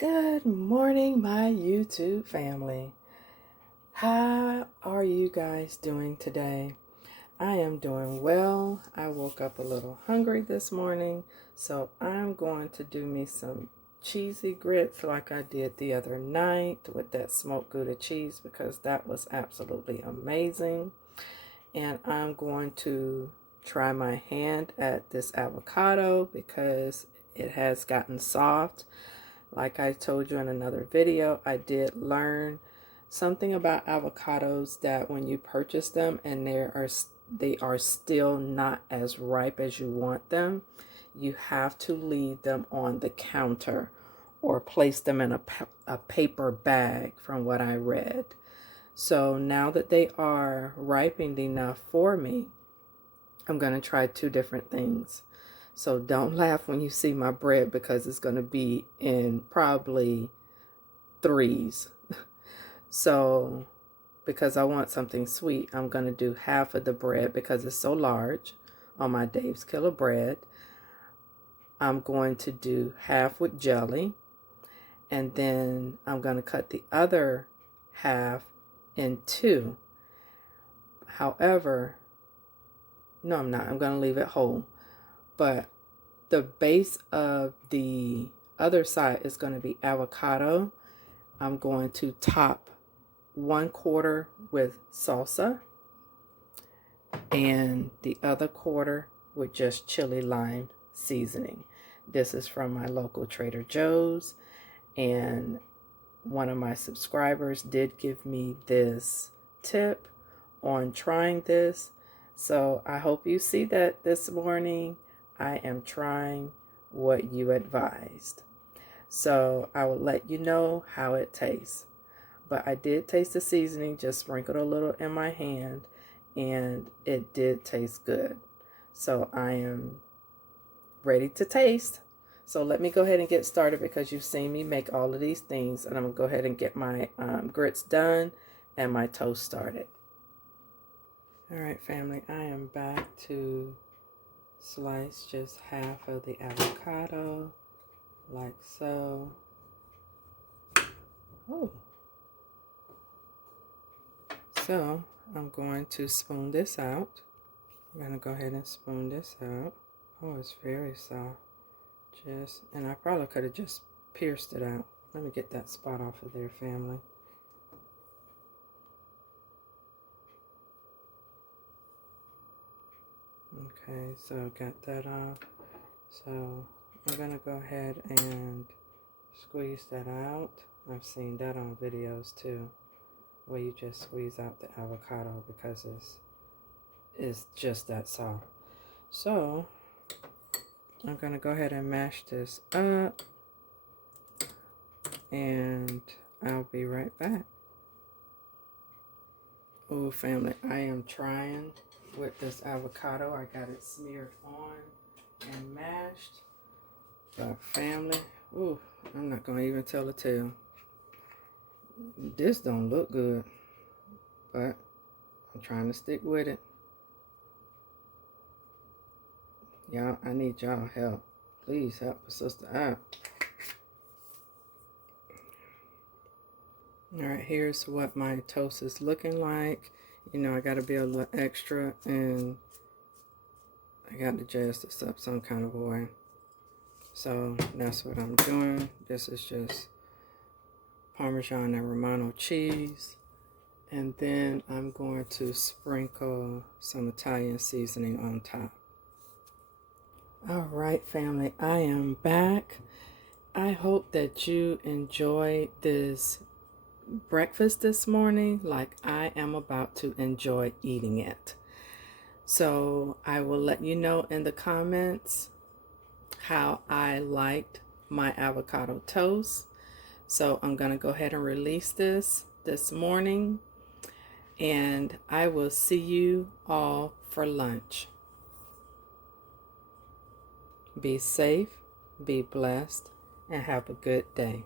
Good morning, my YouTube family. How are you guys doing today? I am doing well. I woke up a little hungry this morning, so I'm going to do me some cheesy grits like I did the other night with that smoked Gouda cheese because that was absolutely amazing. And I'm going to try my hand at this avocado because it has gotten soft. Like I told you in another video, I did learn something about avocados that when you purchase them and they are still not as ripe as you want them, you have to leave them on the counter or place them in a paper bag from what I read. So now that they are ripened enough for me, I'm going to try two different things. So don't laugh when you see my bread because it's going to be in probably threes. So because I want something sweet, I'm going to do half of the bread because it's so large on my Dave's Killer Bread. I'm going to do half with jelly. And then I'm going to cut the other half in two. However, no, I'm not. I'm going to leave it whole. But the base of the other side is going to be avocado. I'm going to top 1/4 with salsa and the other quarter with just chili lime seasoning. This is from my local Trader Joe's, and one of my subscribers did give me this tip on trying this. So I hope you see that this morning I am trying what you advised. So I will let you know how it tastes. But I did taste the seasoning, just sprinkled a little in my hand, and it did taste good. So I am ready to taste. So let me go ahead and get started because you've seen me make all of these things, and I'm going to go ahead and get my grits done and my toast started. All right, family, I am back to slice just half of the avocado, like so. Oh. So, I'm going to spoon this out. I'm going to go ahead and spoon this out. Oh, it's very soft. And I probably could have just pierced it out. Let me get that spot off of there, family. Okay, so got that off. So I'm going to go ahead and squeeze that out. I've seen that on videos too, where you just squeeze out the avocado because it's just that soft. So I'm going to go ahead and mash this up, and I'll be right back. Oh, family, I am trying with this avocado. I got it smeared on and mashed. But family, ooh, I'm not going to even tell a tale. This don't look good, but I'm trying to stick with it. Y'all, I need y'all help. Please help a sister out. All right, here's what my toast is looking like. You know, I got to be a little extra, and I got to jazz this up some kind of way. So that's what I'm doing. This is just Parmesan and Romano cheese. And then I'm going to sprinkle some Italian seasoning on top. All right, family, I am back. I hope that you enjoyed this breakfast this morning like I am about to enjoy eating it. So I will let you know in the comments how I liked my avocado toast. So I'm going to go ahead and release this morning, and I will see you all for lunch. Be safe, be blessed, and have a good day.